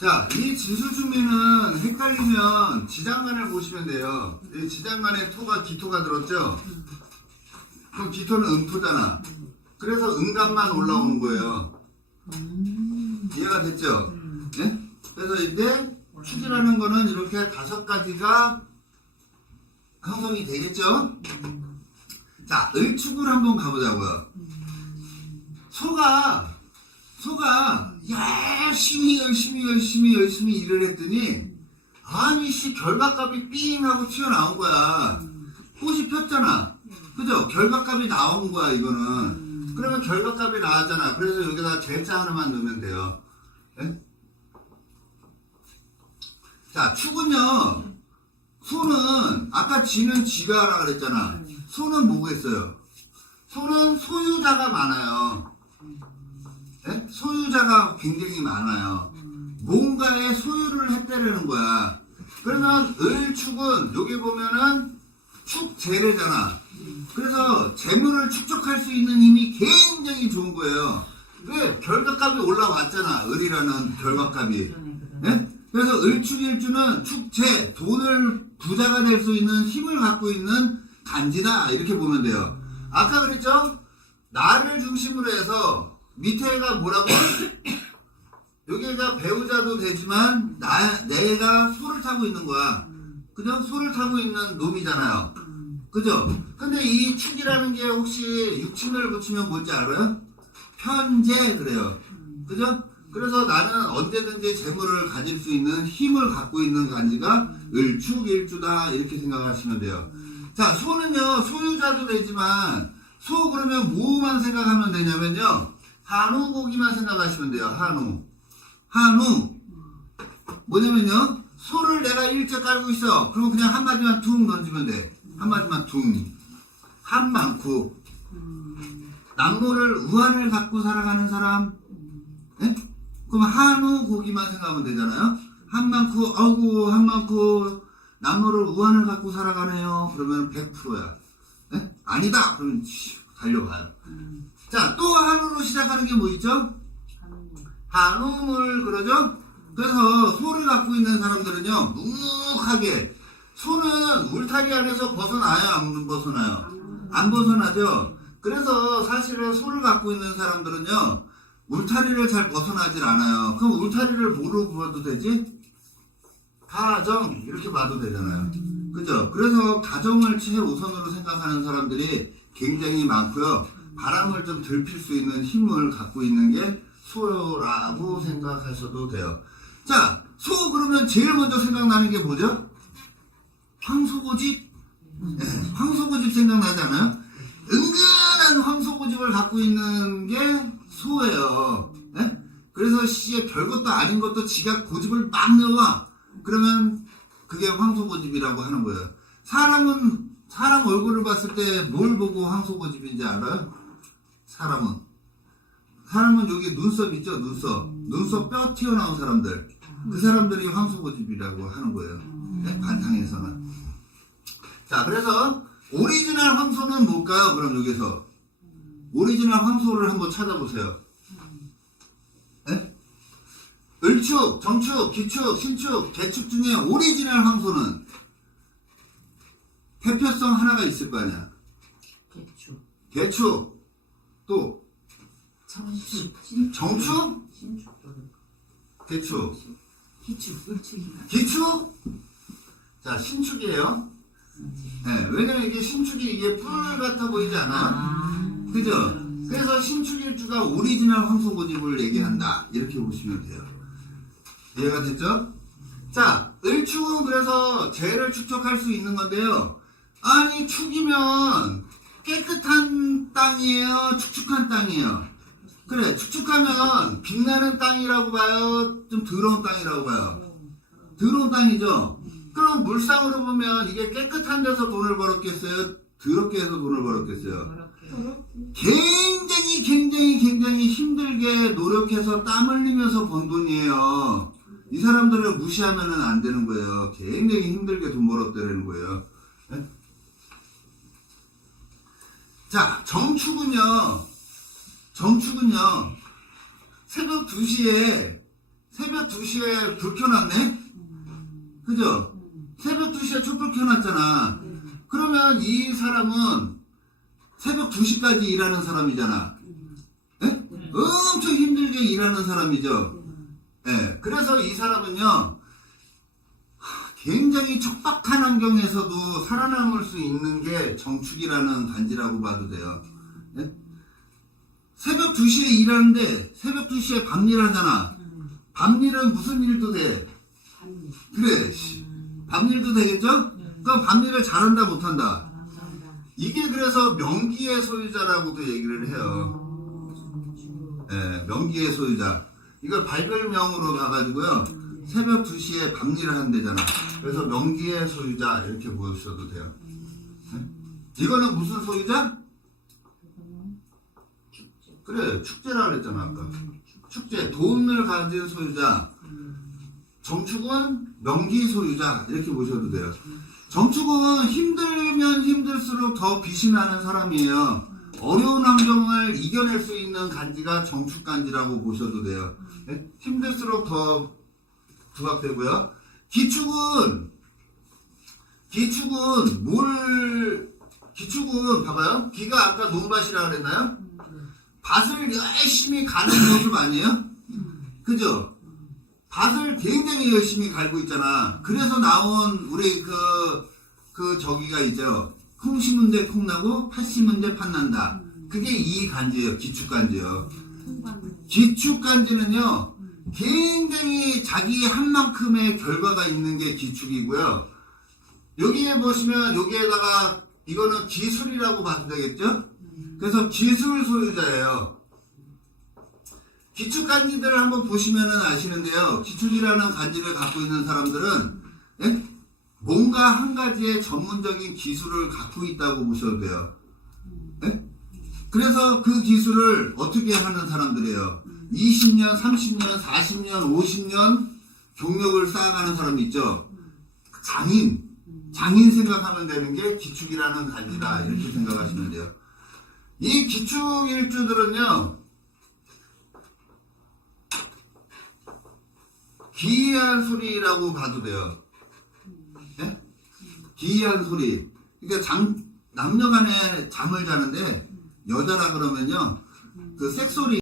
자, 이 진술승리는 헷갈리면 지장간을 보시면 돼요. 이 지장간에 토가 기토가 들었죠? 그럼 기토는 음토잖아. 그래서 음간만 올라오는 거예요. 이해가 됐죠? 네? 그래서 이제 축이라는 거는 이렇게 다섯 가지가 형성이 되겠죠? 자, 을축을 한번 가보자고요. 소가, 소가 열심히, 열심히, 열심히, 열심히 일을 했더니, 아니, 씨, 결박값이 삥 하고 튀어나온 거야. 꽃이 폈잖아. 그죠? 결박값이 나온 거야, 이거는. 그러면 결박값이 나왔잖아. 그래서 여기다 젤자 하나만 넣으면 돼요. 예? 자, 축은요, 소는, 아까 지는 지가 하라 그랬잖아. 소는 뭐겠어요? 소는 소유자가? 소유자가 굉장히 많아요. 뭔가의 소유를 했다라는 거야. 그러면 을축은 여기 보면은 축재래잖아. 그래서 재물을 축적할 수 있는 힘이 굉장히 좋은 거예요. 왜 결과값이 올라왔잖아. 을이라는 결과값이. 예? 그래서 을축일주는 축재, 돈을 부자가 될 수 있는 힘을 갖고 있는 간지다. 이렇게 보면 돼요. 아까 그랬죠? 나를 중심으로 해서 밑에가 뭐라고? 여기가 배우자도 되지만 나 내가 소를 타고 있는 거야. 그죠? 소를 타고 있는 놈이잖아요. 그죠? 근데 이 축이라는 게 혹시 육친을 붙이면 뭔지 알아요? 편재 그래요. 그죠? 그래서 나는 언제든지 재물을 가질 수 있는 힘을 갖고 있는 간지가 을축일주다 이렇게 생각하시면 돼요. 자, 소는요, 소유자도 되지만, 소 그러면 뭐만 생각하면 되냐면요, 한우 고기만 생각하시면 돼요, 한우. 한우. 뭐냐면요, 소를 내가 일찍 깔고 있어. 그러면 그냥 한마디만 퉁 던지면 돼. 한마디만 퉁. 한 많고. 낙모를 우한을 갖고 살아가는 사람. 예? 그럼 한우 고기만 생각하면 되잖아요. 한 많고, 아이고, 한 많고, 남모를 우한을 갖고 살아가네요. 그러면 100%야. 예? 아니다. 그러면 치, 달려가요. 자, 또 한우로 시작하는 게 뭐 있죠? 한우물 그러죠? 그래서 소를 갖고 있는 사람들은요, 묵묵하게 소는 울타리 안에서 벗어나요? 안 벗어나요? 안 벗어나죠? 그래서 사실은 소를 갖고 있는 사람들은요, 울타리를 잘 벗어나질 않아요. 그럼 울타리를 뭐로 봐도 되지? 가정 이렇게 봐도 되잖아요. 그죠? 그래서 가정을 최우선으로 생각하는 사람들이 굉장히 많고요. 바람을 좀 들필 수 있는 힘을 갖고 있는 게 소라고 생각하셔도 돼요. 자, 소 그러면 제일 먼저 생각나는 게 뭐죠? 황소고집? 네, 황소고집 생각나지 않아요? 은근한 황소고집을 갖고 있는 게 소예요. 네? 그래서 시에 별것도 아닌 것도 지가 고집을 막 내와. 그러면 그게 황소고집이라고 하는 거예요. 사람은 사람 얼굴을 봤을 때 뭘 보고 황소고집인지 알아요? 사람은 사람은 여기 눈썹 있죠? 눈썹 눈썹 뼈 튀어나온 사람들 그 사람들이 황소고집이라고 하는 거예요. 네? 관상에서는 자 그래서 오리지널 황소는 뭘까요? 그럼 여기서 오리지널 황소를 한번 찾아보세요. 네? 을축, 정축, 기축, 신축, 개축 중에 오리지널 황소는 대표성 하나가 있을 거 아니야. 개추, 개축, 또 정축, 신축, 개축, 기추. 기축. 자 신축이에요. 네, 왜냐면 이게 신축이 이게 뿔 같아 보이지 않아요? 그죠? 그래서 신축일주가 오리지널 황소고집을 얘기한다. 이렇게 보시면 돼요. 이해가 됐죠? 자, 을축은 그래서 재를 축적할 수 있는 건데요. 아니, 축이면 깨끗한 땅이에요? 축축한 땅이에요? 그래, 축축하면 빛나는 땅이라고 봐요? 좀 더러운 땅이라고 봐요? 더러운 땅이죠? 그럼 물상으로 보면 이게 깨끗한 데서 돈을 벌었겠어요? 더럽게 해서 돈을 벌었겠어요? 굉장히 굉장히 굉장히 힘들게 노력해서 땀 흘리면서 번 돈이에요. 이 사람들을 무시하면 안 되는 거예요. 굉장히 힘들게 돈 벌었다는 거예요. 네? 자, 정축은요. 정축은요. 새벽 2시에 새벽 2시에 불 켜놨네? 그죠? 새벽 2시에 촛불 켜놨잖아. 그러면 이 사람은 새벽 2시까지 일하는 사람이잖아. 예? 엄청 힘들게 일하는 사람이죠. 예. 그래서 이 사람은요, 하, 굉장히 척박한 환경에서도 살아남을 수 있는 게 정축이라는 간지라고 봐도 돼요. 예? 새벽 2시에 일하는데 새벽 2시에 밤일 하잖아. 밤일은 무슨 일도 돼? 그래. 씨. 밤일도 되겠죠? 그럼 밤일을 잘한다 못한다. 이게 그래서 명기의 소유자라고도 얘기를 해요. 예, 명기의 소유자. 이걸 발별명으로 가가지고요. 새벽 2시에 밤일을 한대잖아. 그래서 명기의 소유자 이렇게 보셔도 돼요. 예? 이거는 무슨 소유자? 그래, 축제라 그랬잖아, 아까. 축제, 돈을 가진 소유자. 정축은 명기 소유자 이렇게 보셔도 돼요. 정축은 힘들면 힘들수록 더 빛이 나는 사람이에요. 어려운 환경을 이겨낼 수 있는 간지가 정축 간지라고 보셔도 돼요. 예? 힘들수록 더 부각되고요. 기축은 기축은 뭘 기축은 봐봐요. 기가 아까 논밭이라 그랬나요? 밭을 열심히 가는 모습 아니에요? 그죠? 밭을 굉장히 열심히 갈고 있잖아. 그래서 나온 우리 그, 그 저기가 있죠. 콩 심은 데 콩 나고 팥 심은 데 팥 난다. 그게 이 간지예요. 기축간지요. 기축간지는요, 굉장히 자기 한 만큼의 결과가 있는 게 기축이고요. 여기에 보시면 여기에다가 이거는 기술이라고 봐도 되겠죠? 그래서 기술 소유자예요. 기축 간지들을 한번 보시면은 아시는데요. 기축이라는 간지를 갖고 있는 사람들은 예? 뭔가 한 가지의 전문적인 기술을 갖고 있다고 보셔도 돼요. 예? 그래서 그 기술을 어떻게 하는 사람들이에요. 20년, 30년, 40년, 50년 경력을 쌓아가는 사람 있죠. 장인, 장인 생각하면 되는 게 기축이라는 간지다 이렇게 생각하시면 돼요. 이 기축 일주들은요. 기이한 소리라고 봐도 돼요. 예? 기이한 소리. 그러니까 잠, 남녀 간에 잠을 자는데 여자라 그러면요. 그 색소리